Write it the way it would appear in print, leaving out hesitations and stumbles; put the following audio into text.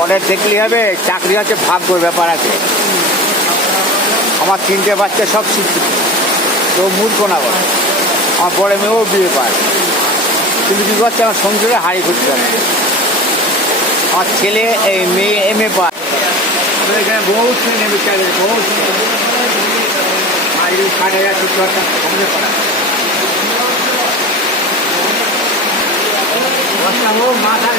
পরে দেখলেই হবে, চাকরি হচ্ছে ভাগ্যর ব্যাপার আছে। আমার 3টে বাচ্চা সব শিক্ষিত, কেউ মূর্খ না বলে। আমার বড় মেয়েও বিয়ে পায়, কিন্তু কী করছে, আমার সংসারে হারিয়ে করতে হবে। আমার ছেলে এই মেয়ে MA পায়। আমাদের এখানে বহু ছেলে নেমে চাইলে, বহু ছেলে 60,000 70,000 কমতে পারে। মাথার